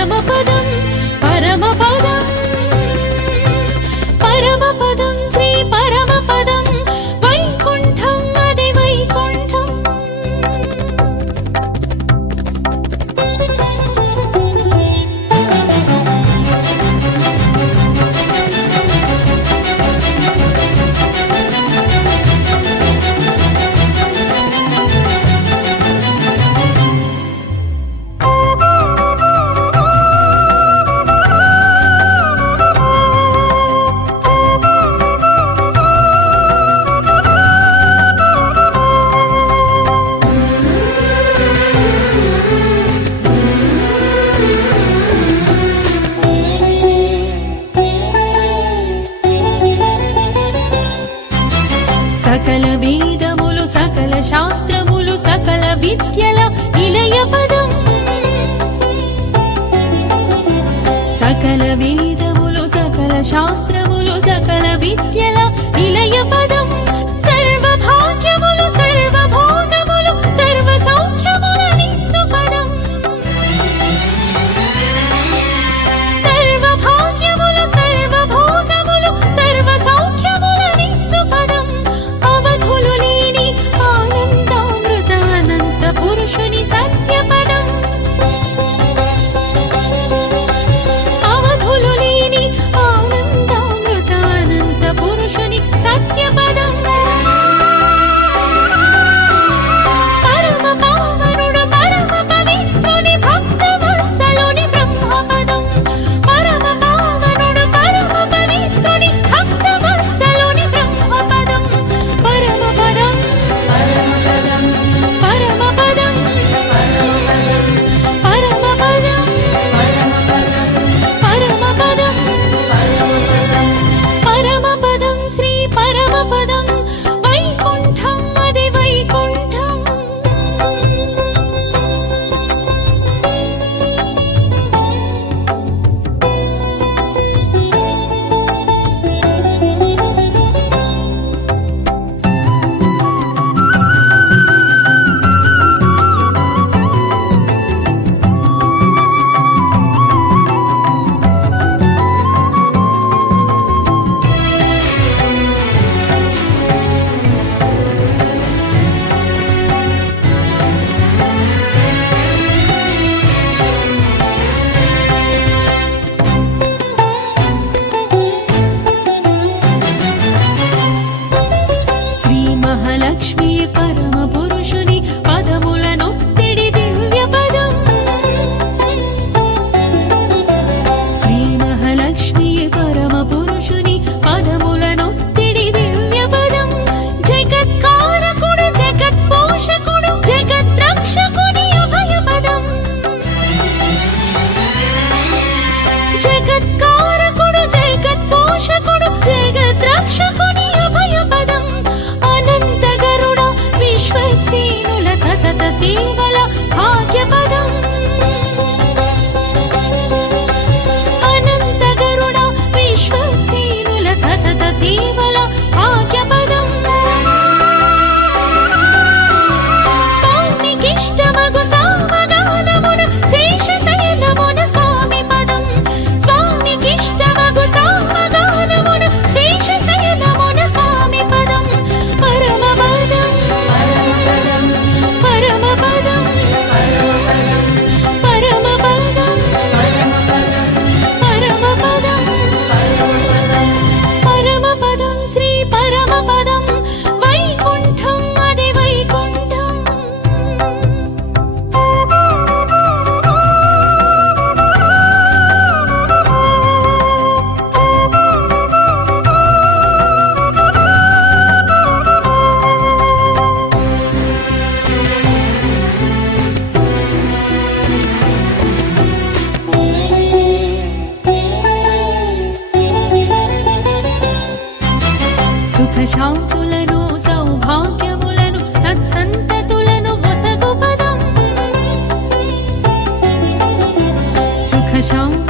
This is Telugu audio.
పరమపదం పరమపదం పరమపదం శ్రీ పరమపదం వైకుంఠం అదే వైకుంఠం. సకల వేదములు సకల శాస్త్రములు సకల విద్యల నిలయ పదం. సకల వేదములు సకల శాస్త్రములు సకల విద్యల నిలయ పదం. సర్వ భాగ్యములు సర్వ భోగములు సర్వ సౌఖ్యముల నిత్య పదం. సర్వ భాగ్యములు సర్వ భోగములు సర్వ సౌఖ్యముల నిత్య పదం. అవధులు లేని ఆనందామృత అనంత పురుషుని సత్య పదం. అవధులు లేని ఆనందామృత అనంత పురుషుని సత్య పదం. పరమ పావనుడు పరమ పవిత్రుని భక్త వత్సలుని బ్రహ్మ పదం. పరమ పావనుడు పరమ పవిత్రుని భక్త వత్సలుని బ్రహ్మ పదం. పరమ పదం పరమ పదం పరమ పదం పరమ పదం పరమ పదం పరమ పదం శ్రీ పరమ పదం వైకుంఠం అదే వైకుంఠం. శ్రీ మహాలక్ష్మి పరమ పురుషుని పదములనొత్తిడి దివ్య పదం. శ్రీ మహాలక్ష్మి పరమ పురుషుని పదములనొత్తిడి దివ్య పదం. జగత్కారకుడు జగత్పోషకుడు జగద్రక్షకుని అభయ పదం. జగత్కారకుడు జగత్పోషకుడు జగద్రక్షకుని అభయ పదం. అనంత గరుడ విశ్వసేనుల సతత సేవల భాగ్య పదం. అనంత గరుడ విశ్వసేనుల సతత సేవల భాగ్య పదం. స్వామికిష్టమగు సామగానమున శేషశయనమున స్వామి పదం. స్వామికిష్టమగు సామగానమున శేషశయనమున స్వామి పదం. పరమ పదం పరమ పదం పరమ పదం పరమ పదం పరమ పదం శ్రీ పరమ పదం వైకుంఠం అదే వైకుంఠం. సుఖ శాంతులను సౌభాగ్యములను సత్సంతతులను వసగు పదం. సుఖ శాంతులను